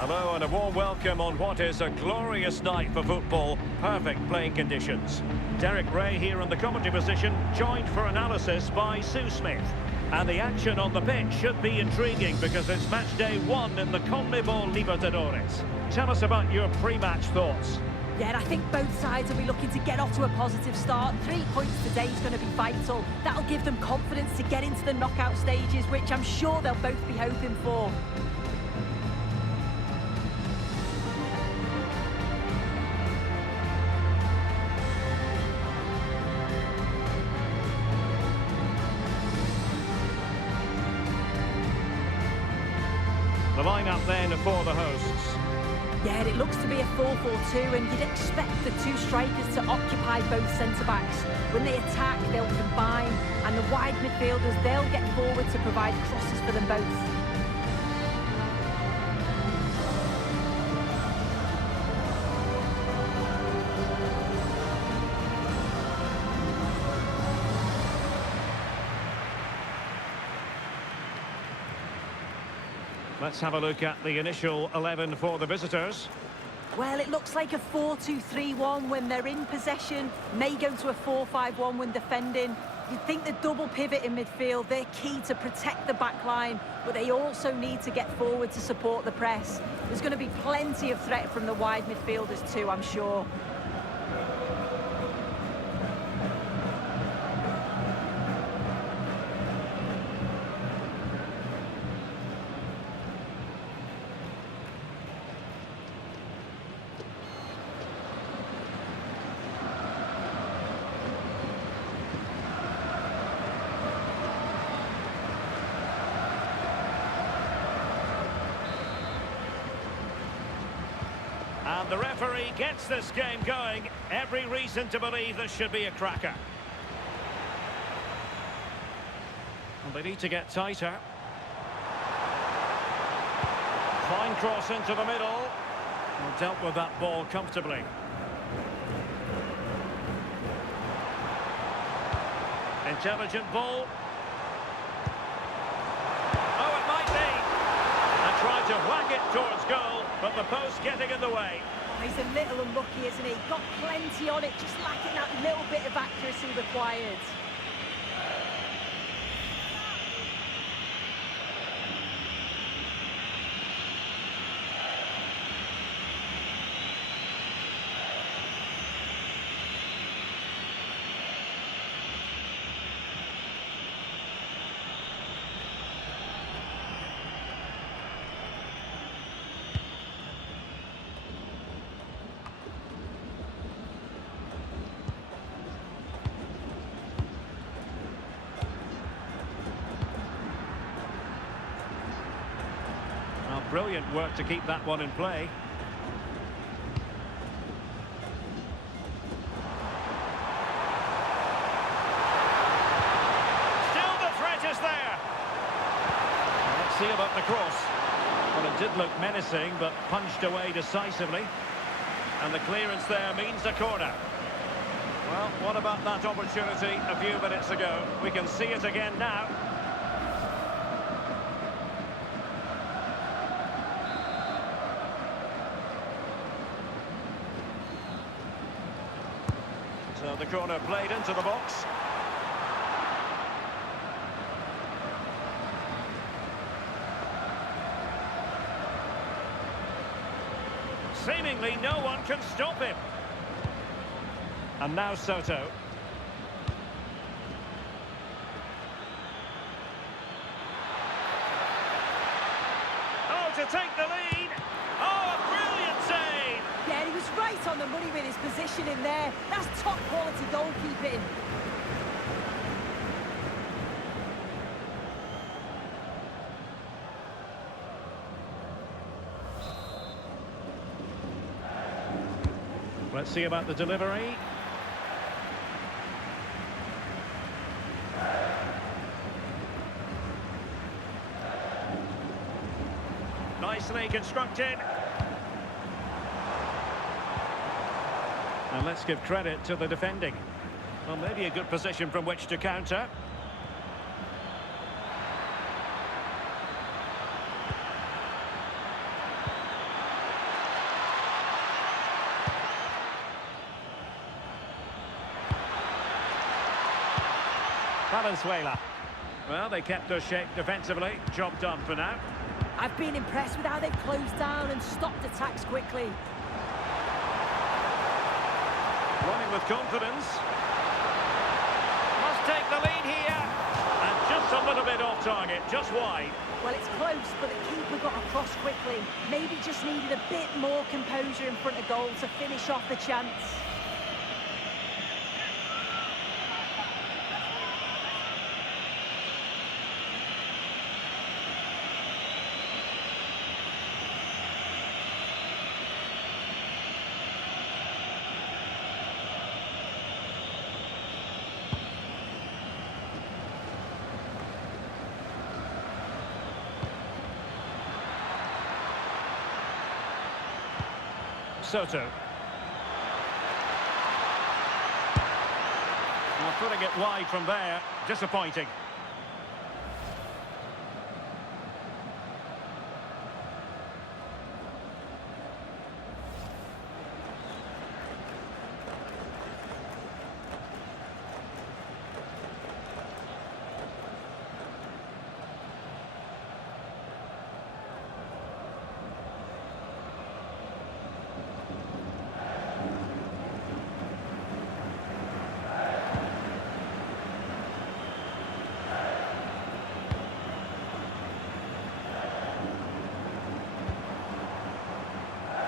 Hello and a warm welcome on what is a glorious night for football. Perfect playing conditions. Derek Ray here in the commentary position, joined for analysis by Sue Smith. And the action on the pitch should be intriguing because it's match day 1 in the CONMEBOL Libertadores. Tell us about your pre-match thoughts. Yeah, I think both sides will be looking to get off to a positive start. 3 points today is going to be vital. That'll give them confidence to get into the knockout stages, which I'm sure they'll both be hoping for. The line-up then for the hosts. Yeah, it looks to be a 4-4-2, and you'd expect the two strikers to occupy both centre-backs. When they attack, they'll combine, and the wide midfielders, they'll get forward to provide crosses for them both. Let's have a look at the initial 11 for the visitors. Well, it looks like a 4-2-3-1 when they're in possession. May go to a 4-5-1 when defending. You'd think the double pivot in midfield, they're key to protect the back line, but they also need to get forward to support the press. There's going to be plenty of threat from the wide midfielders too, I'm sure. And the referee gets this game going. Every reason to believe this should be a cracker. And they need to get tighter. Fine cross into the middle. And dealt with that ball comfortably. Intelligent ball. Oh, it might be. And tried to whack it towards goal, but the post getting in the way. He's a little unlucky, isn't he? Got plenty on it, just lacking that little bit of accuracy required. Brilliant work to keep that one in play. Still the threat is there. Let's see about the cross. Well, it did look menacing, but punched away decisively. And the clearance there means a corner. Well, what about that opportunity a few minutes ago? We can see it again now. So the corner played into the box. Seemingly no one can stop him. And now Soto. Oh, to take the lead. Oh, a brilliant save. Yeah, he was right on the money with his position in there. That's top quality goalkeeping. Let's see about the delivery. Nicely constructed. And let's give credit to the defending. Well, maybe a good position from which to counter. Valenzuela. Well, they kept their shape defensively. Job done for now. I've been impressed with how they've closed down and stopped attacks quickly. Running with confidence. Must take the lead here. And just a little bit off target, just wide. Well, it's close, but the keeper got across quickly. Maybe just needed a bit more composure in front of goal to finish off the chance. Soto. Well, putting it wide from there, disappointing.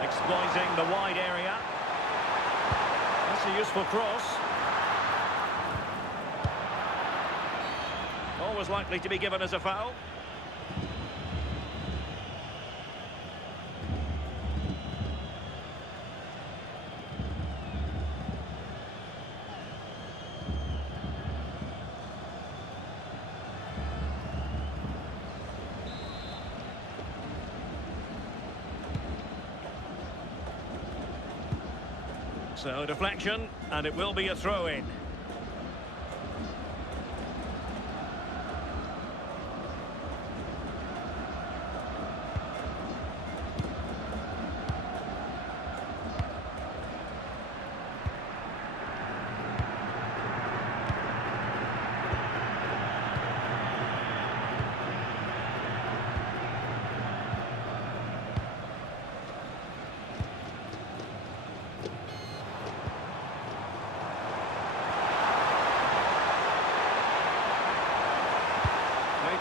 Exploiting the wide area. That's a useful cross. Always likely to be given as a foul. So deflection, and it will be a throw-in.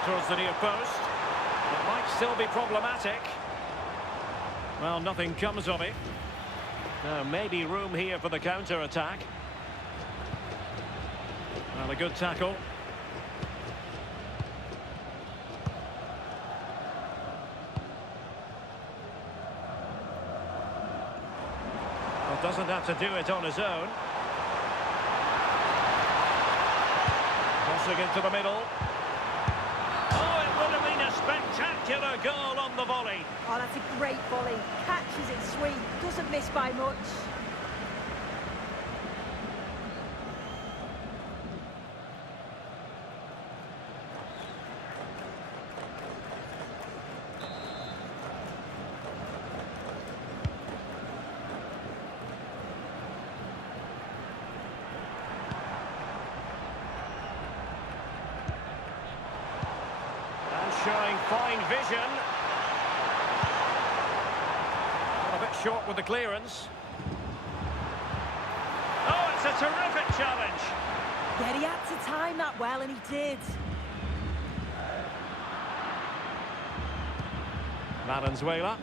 Towards the near post. It might still be problematic. Well, nothing comes of it. Now, maybe room here for the counter-attack. Well, a good tackle. Well, doesn't have to do it on his own. Crossing into the middle. Spectacular goal on the volley. Oh, that's a great volley. Catches it sweet. Doesn't miss by much. Showing fine vision. Well, a bit short with the clearance. Oh, it's a terrific challenge. Yeah, he had to time that well, and he did. Valenzuela.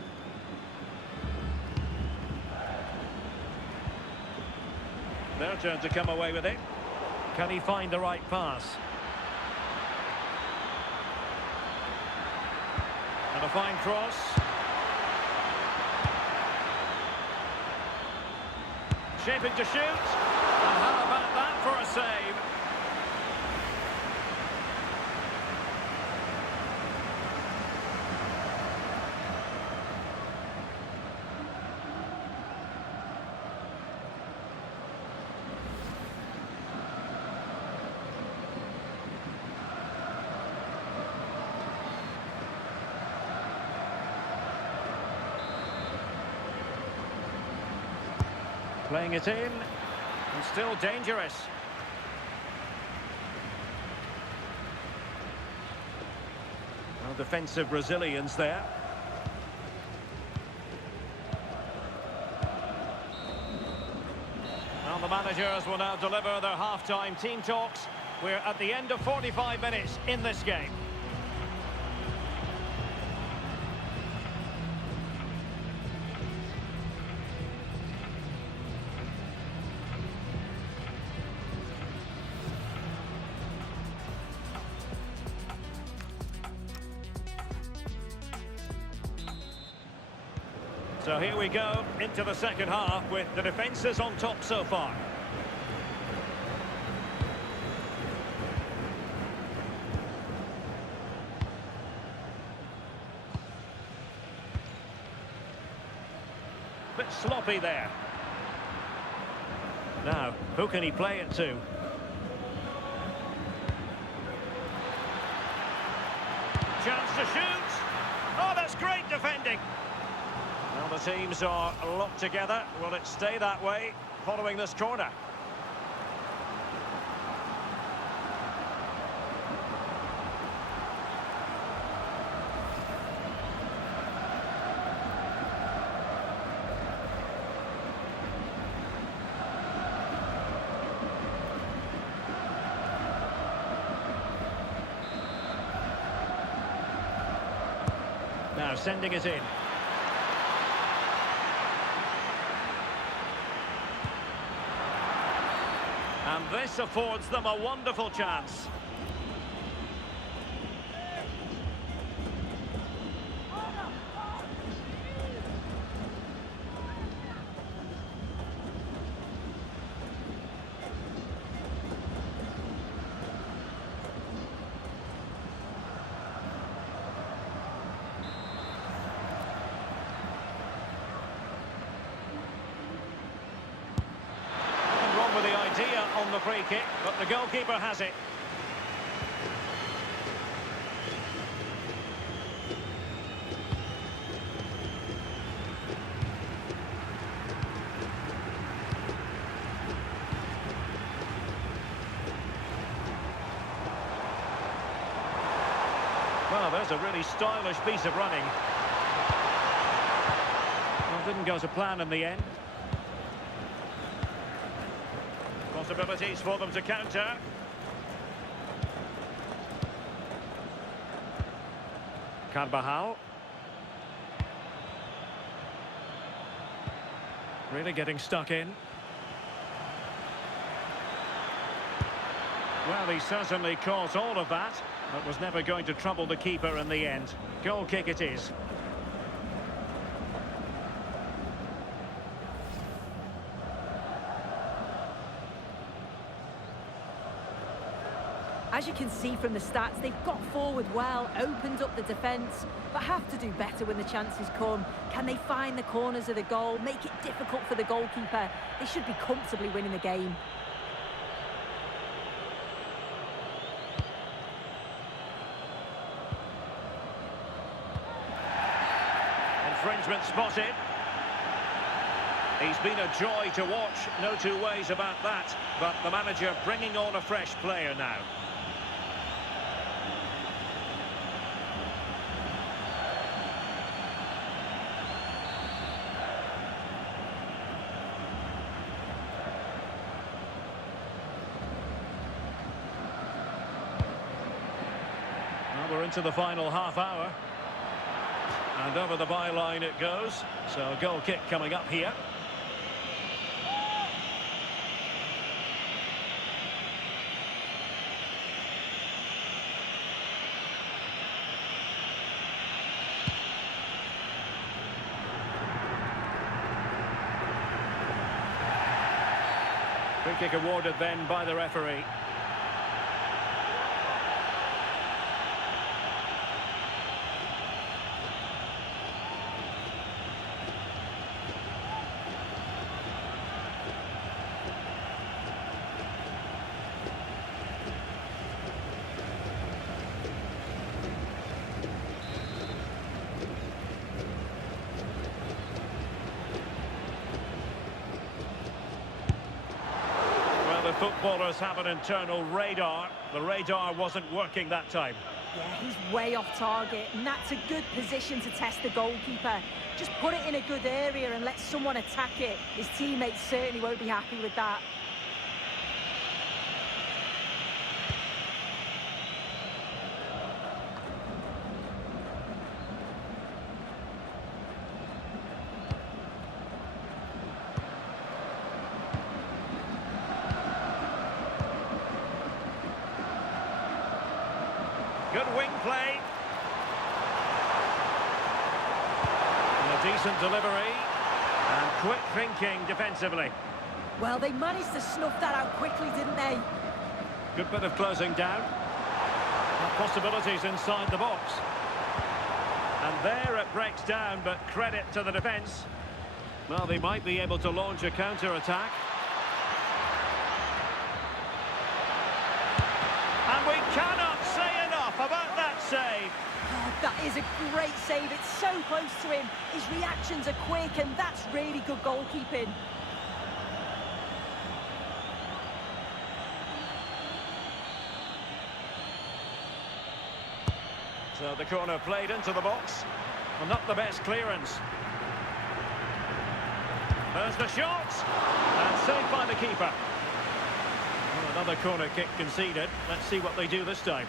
Their turn to come away with it. Can he find the right pass? And a fine cross. Shaping to shoot. And how about that for a save? Playing it in, and still dangerous. Well, defensive resilience there. Well, the managers will now deliver their half-time team talks. We're at the end of 45 minutes in this game. So here we go into the second half with the defences on top so far. Bit sloppy there. Now, who can he play it to? Chance to shoot. Oh, that's great defending. Well, the teams are locked together. Will it stay that way following this corner? Now sending it in. And this affords them a wonderful chance. With the idea on the free kick, but the goalkeeper has it. Well, there's a really stylish piece of running. Well, didn't go to plan in the end. Possibilities for them to counter. Carvajal. Really getting stuck in. Well, he certainly caught all of that, but was never going to trouble the keeper in the end. Goal kick it is. As you can see from the stats, they've got forward well, opened up the defence, but have to do better when the chances come. Can they find the corners of the goal, make it difficult for the goalkeeper? They should be comfortably winning the game. Infringement spotted. He's been a joy to watch, no two ways about that. But the manager bringing on a fresh player now. We're into the final half hour. And over the byline it goes. So a goal kick coming up here. Free kick awarded then by the referee. Footballers have an internal radar. The radar wasn't working that time. Yeah, he's way off target, and that's a good position to test the goalkeeper. Just put it in a good area and let someone attack it. His teammates certainly won't be happy with that. Good wing play. And a decent delivery. And quick thinking defensively. Well, they managed to snuff that out quickly, didn't they? Good bit of closing down. Possibilities inside the box. And there it breaks down, but credit to the defence. Well, they might be able to launch a counter-attack. And we cannot say enough about that save. Oh, that is a great save. It's so close to him. His reactions are quick, and that's really good goalkeeping. So the corner played into the box. Well, not the best clearance. There's the shot. And saved by the keeper. Well, another corner kick conceded. Let's see what they do this time.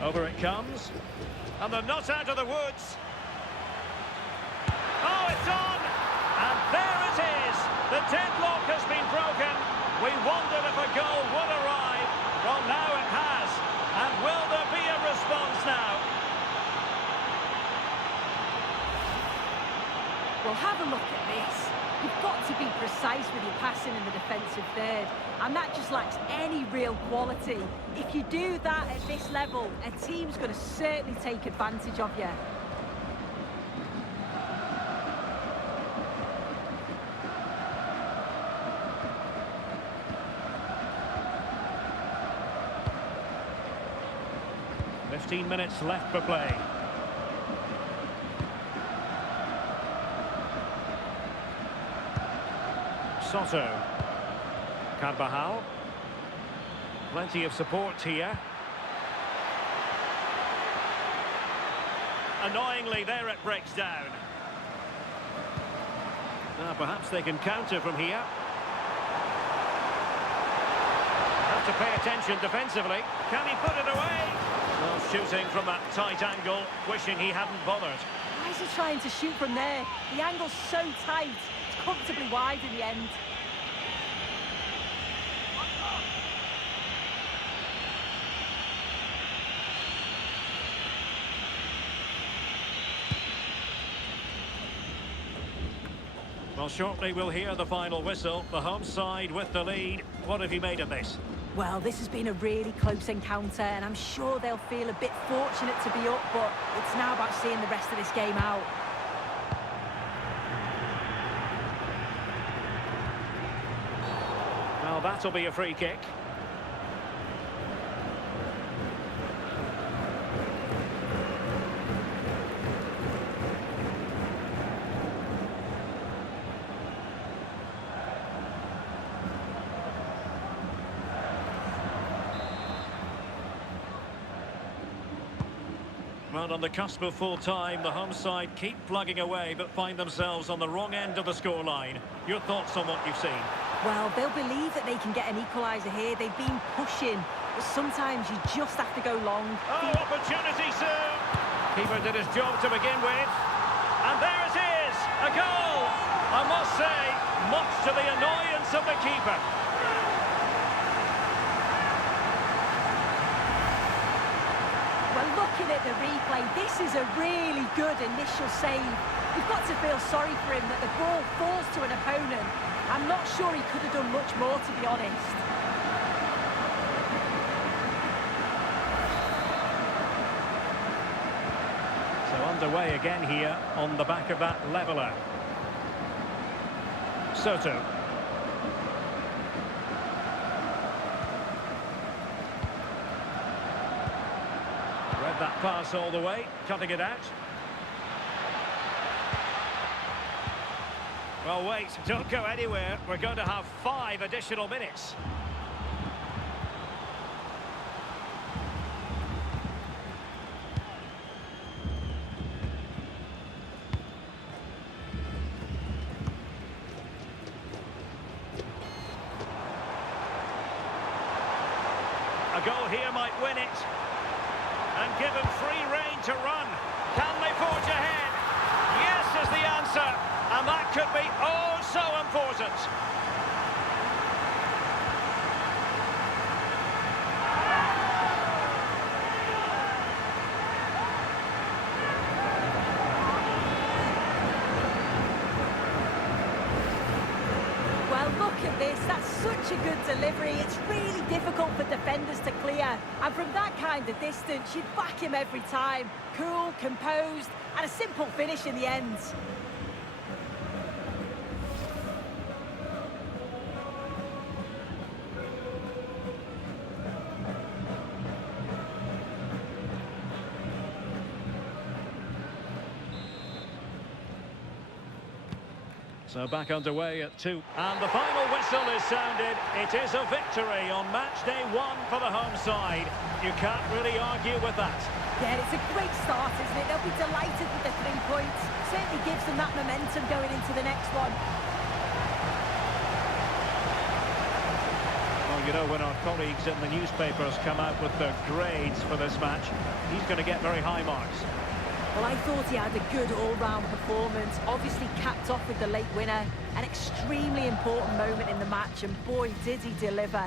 Over it comes. And they're not out of the woods. Oh, it's on! And there it is! The deadlock has been broken. We wondered if a goal would arrive. Well, now it has. And will there be a response now? Well, have a look at this. You've got to be precise with your passing in the defensive third, and that just lacks any real quality. If you do that at this level, a team's going to certainly take advantage of you. "15 minutes left for play. Soto. Carvajal. Plenty of support here. Annoyingly, there it breaks down. Now, perhaps they can counter from here. Have to pay attention defensively. Can he put it away? Well, shooting from that tight angle, wishing he hadn't bothered. Why is he trying to shoot from there? The angle's so tight. It's comfortably wide in the end. Well, shortly we'll hear the final whistle. The home side with the lead. What have you made of this? Well, this has been a really close encounter, and I'm sure they'll feel a bit fortunate to be up, but it's now about seeing the rest of this game out. Well, that'll be a free kick. Well, on the cusp of full time, the home side keep plugging away but find themselves on the wrong end of the scoreline. Your thoughts on what you've seen? Well, they'll believe that they can get an equaliser here. They've been pushing, but sometimes you just have to go long. Oh, opportunity soon! Keeper did his job to begin with. And there it is! A goal! I must say, much to the annoyance of the keeper. Well, looking at the replay, this is a really good initial save. You've got to feel sorry for him that the ball falls to an opponent. I'm not sure he could have done much more, to be honest. So underway again here on the back of that leveller. Soto. Read that pass all the way, cutting it out. Well, wait, don't go anywhere. We're going to have 5 additional minutes. A goal here might win it. And give them free rein to run. Can they forge ahead? Yes is the answer. And that could be oh so important. Well, look at this. That's such a good delivery. It's really difficult for defenders to clear. And from that kind of distance, you'd back him every time. Cool, composed, and a simple finish in the end. So back underway at 2. And the final whistle is sounded. It is a victory on match day 1 for the home side. You can't really argue with that. Yeah, it's a great start, isn't it? They'll be delighted with the 3 points. Certainly gives them that momentum going into the next one. Well, you know, when our colleagues in the newspapers come out with their grades for this match, he's going to get very high marks. Well, I thought he had a good all-round performance, obviously capped off with the late winner. An extremely important moment in the match, and boy, did he deliver.